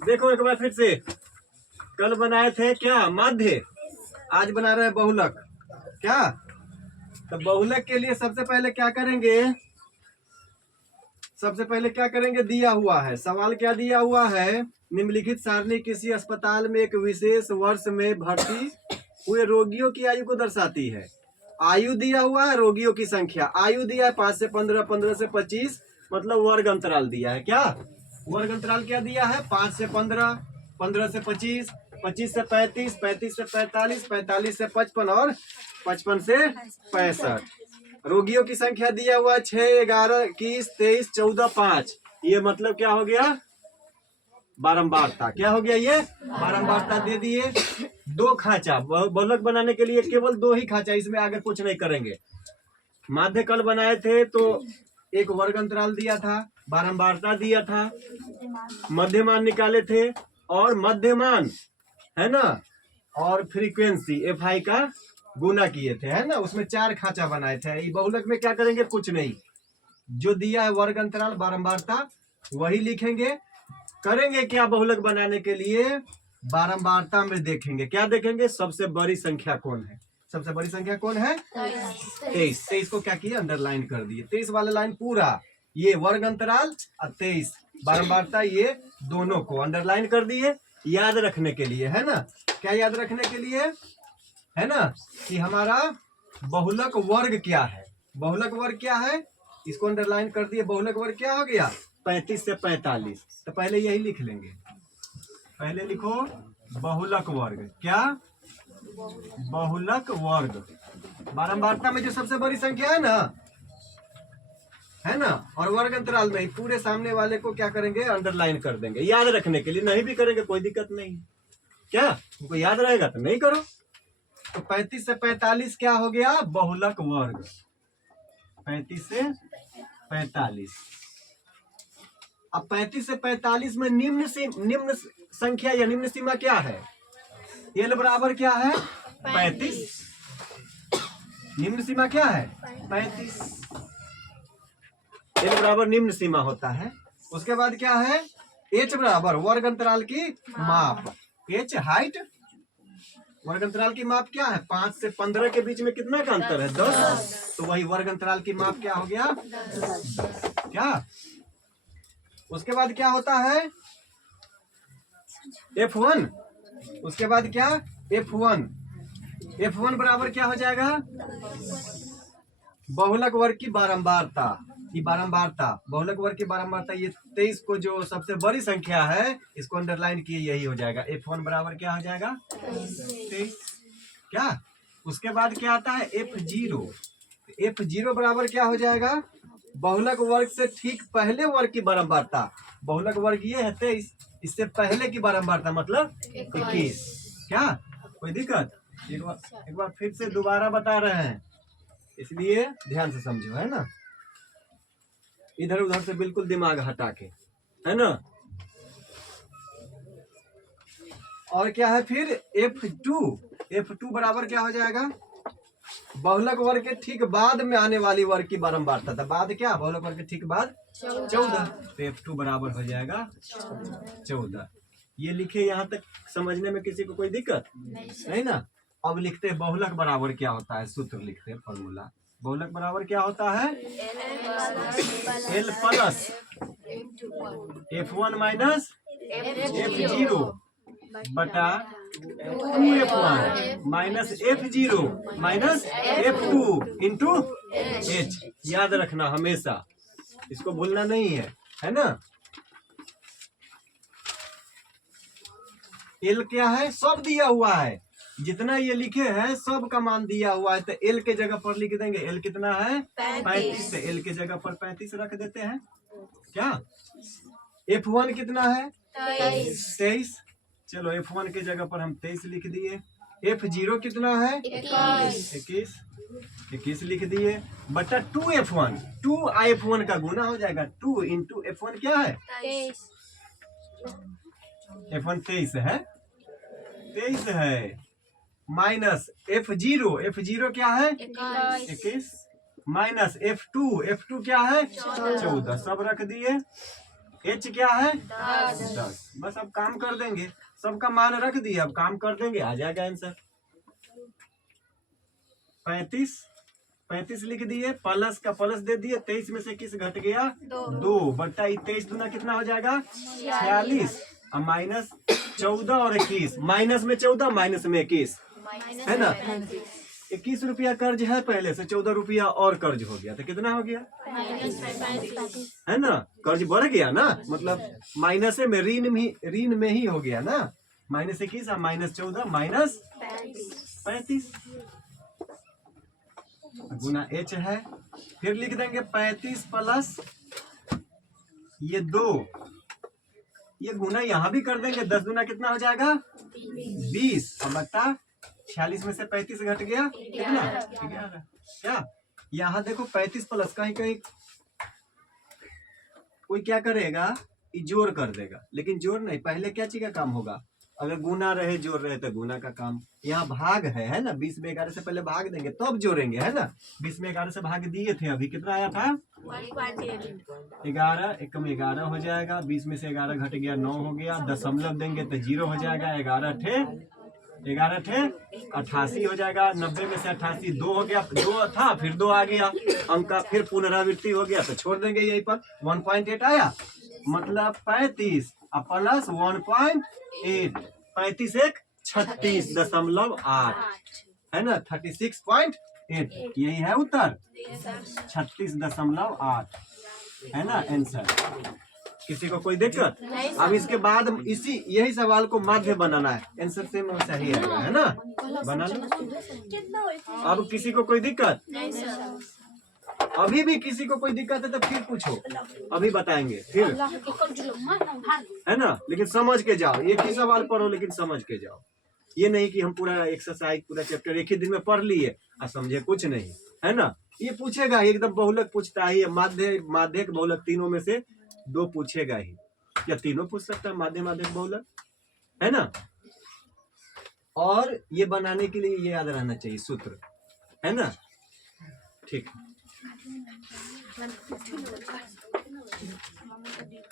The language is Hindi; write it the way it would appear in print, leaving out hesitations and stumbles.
देखो एक बार फिर से, कल बनाए थे क्या माध्य, आज बना रहे हैं बहुलक। क्या तो बहुलक के लिए सबसे पहले क्या करेंगे, सबसे पहले क्या करेंगे, दिया हुआ है सवाल, क्या दिया हुआ है, निम्नलिखित सारणी किसी अस्पताल में एक विशेष वर्ष में भर्ती हुए रोगियों की आयु को दर्शाती है। आयु दिया हुआ है, रोगियों की संख्या, आयु दिया है 5 से 15, 15 से 25, मतलब वर्ग अंतराल दिया है। क्या वर्ग अंतराल क्या दिया है, 5 से 15, 15 से 25, 25 से 35, 35 से 45, 45 से 55 और 55 से 65। रोगियों की संख्या दिया हुआ 6, 11, 21, 23, 14, 5। ये मतलब क्या हो गया, बारंबारता। क्या हो गया, ये बारंबारता दे दिए। 2 खांचा, बहुलक बनाने के लिए केवल 2 ही खांचा, इसमें आगे कुछ नहीं करेंगे। माध्य कल बनाए थे तो एक वर्ग अंतराल दिया था, बारंबारता दिया था, मध्यमान निकाले थे और मध्यमान है ना, और फ्रीक्वेंसी FI का गुना किए थे, है ना, उसमें 4 खांचा बनाए थे। ये बहुलक में क्या करेंगे, कुछ नहीं, जो दिया है वर्ग अंतराल बारंबारता वही लिखेंगे। करेंगे क्या, बहुलक बनाने के लिए बारंबारता में देखेंगे, क्या देखेंगे, सबसे बड़ी संख्या कौन है, सबसे बड़ी संख्या कौन है, 23। 23 को क्या किया, अंडरलाइन कर दिए, 23 वाला लाइन पूरा, ये वर्ग अंतराल और 23 बारंबारता, ये दोनों को अंडरलाइन कर दिए, याद रखने के लिए, है ना। क्या याद रखने के लिए, है ना, कि हमारा बहुलक वर्ग क्या है, बहुलक वर्ग क्या है, इसको अंडरलाइन कर दिए। बहुलक वर्ग क्या हो गया, 35 से 45। तो पहले यही लिख लेंगे, पहले लिखो बहुलक वर्ग, क्या, बहुलक वर्ग, बारंबारता में जो सबसे बड़ी संख्या है ना, और वर्ग अंतराल में पूरे सामने वाले को क्या करेंगे, अंडरलाइन कर देंगे, याद रखने के लिए। नहीं भी करेंगे कोई दिक्कत नहीं, क्या तुमको याद रहेगा तो नहीं करो। तो 35 से 45 क्या हो गया, बहुलक वर्ग, 35 से 45। अब 35 से 45 में निम्न संख्या या निम्न सीमा क्या है, एल बराबर क्या है, 35। निम्न सीमा क्या है, 35। एल बराबर निम्न सीमा होता है। उसके बाद क्या है, एच बराबर वर्ग अंतराल की माप, एच हाइट, वर्ग अंतराल की माप क्या है, 5 से 15 के बीच में कितना का अंतर है, 10। तो वही वर्ग अंतराल की माप क्या हो गया, 10। क्या, उसके बाद क्या होता है, F1, उसके बाद क्या, F1, F1 बराबर क्या हो जाएगा, बहुलक वर्ग की बारंबारता, ये बारंबारता, बहुलक वर्ग की बारंबारता, ये 23 को जो सबसे बड़ी संख्या है इसको अंडरलाइन किए, यही हो जाएगा। F1 बराबर क्या हो जाएगा, 23। क्या, उसके बाद क्या आता है, F0, F0 बराबर क्या हो जाएगा, बहुलक वर्ग से ठीक पहले वर्ग की बारंबारता, बहुलक वर्ग ये है 23, इससे पहले की बारंबारता मतलब 21। क्या कोई दिक्कत, एक बार फिर से दोबारा बता रहे हैं, इसलिए ध्यान से समझो, है ना, इधर उधर से बिल्कुल दिमाग हटा के, है ना। और क्या है फिर, F2 बराबर क्या हो जाएगा, बहुलक वर्ग के ठीक बाद में आने वाली वर्ग की बारंबारता था, बाद क्या, बहुलक वर्ग के ठीक बाद 14। तो F2 बराबर हो जाएगा 14। ये लिखे, यहाँ तक समझने में किसी को कोई दिक्कत नहीं ना। अब लिखते हैं बहुलक बराबर क्या होता है, सूत्र लिखते हैं, फॉर्मूला, बहुलक बराबर क्या होता है, L plus F1 minus F0 बटा 2F1 minus F0 minus F2 into H। याद रखना हमेशा, इसको भूलना नहीं है ना। L क्या है, सब दिया हुआ है, जितना ये लिखे हैं सब का मान दिया हुआ है, तो L के जगह पर लिख देंगे, L कितना है 35, तो L के जगह पर 35 रख देते हैं। क्या, F1 कितना है 23, चलो F1 के जगह पर हम 23 लिख दिए। F0 कितना है 21 लिख दिए, बटा 2F1, 2F1 का गुना हो जाएगा, 2 इंटू F1 क्या है, F1 23 है, 23 है, माइनस F0 क्या है 21, माइनस F2 क्या है 14, सब रख दिए। एच क्या है 10। बस अब काम कर देंगे, सबका मान रख दिया, अब काम कर देंगे, आ जाएगा आंसर। 35 लिख दिए, प्लस का प्लस दे दिए, 23 में से किस घट गया 2 बट्टा 23 दूना कितना हो जाएगा 46, और माइनस 14 और 21, माइनस में 14 माइनस में 21 है ना। 21 रुपया कर्ज है पहले से, 14 रुपया और कर्ज हो गया तो कितना हो गया है ना, कर्ज बढ़ गया ना, मतलब माइनस में ऋण में ही हो गया ना, माइनस 21 और माइनस 14 माइनस 35 गुना एच है। फिर लिख देंगे 35 प्लस ये 2, ये गुना यहाँ भी कर देंगे, 10 गुना कितना हो जाएगा 20, और बट्टा 46 में से 35 घट गया कितना 11। क्या यहाँ देखो 35 प्लस कहीं कहीं कोई क्या करेगा, जोड़ कर देगा, लेकिन जोड़ नहीं, पहले क्या चीज का काम होगा, अगर गुना रहे जोड़ रहे तो गुना का काम। यहाँ भाग है ना, 20 में 11 से पहले भाग देंगे तब जोड़ेंगे है ना। 20 में 11 से भाग दिए थे, अभी कितना आया था 11, एक कम 11 हो जाएगा, 20 में से 11 घट गया 9 हो गया, दशमलव देंगे तो 0 हो जाएगा, 11 थे 88 हो जाएगा, 90 में से 88 2 हो गया, 2 था फिर 2 आ गया, अंक का फिर पुनरावृत्ति हो गया तो छोड़ देंगे यहीं पर, 1.8 आया, मतलब 35 प्लस 1.8, 35 एक 36.8 है ना, 36.8 यही है उत्तर, 36.8 है ना आंसर। किसी को कोई दिक्कत? अब इसके बाद यही सवाल को माध्य बनाना है, आंसर सेम सही है ना, बना लो। अब किसी को कोई दिक्कत? अभी भी किसी को कोई दिक्कत है तो फिर पूछो, अभी बताएंगे फिर है ना, लेकिन समझ के जाओ, एक ही सवाल पढ़ो लेकिन समझ के जाओ, ये नहीं कि हम पूरा एक्सरसाइज पूरा चैप्टर एक ही दिन में पढ़ लिए और समझे कुछ नहीं है ना। ये पूछेगा एकदम, बहुलक पूछता ही है, माध्यक बहुलक तीनों में से 2 पूछेगा ही, या तीनों पूछ सकता है, माध्यक बहुलक है ना। और ये बनाने के लिए ये याद रहना चाहिए सूत्र है ना, ठीक।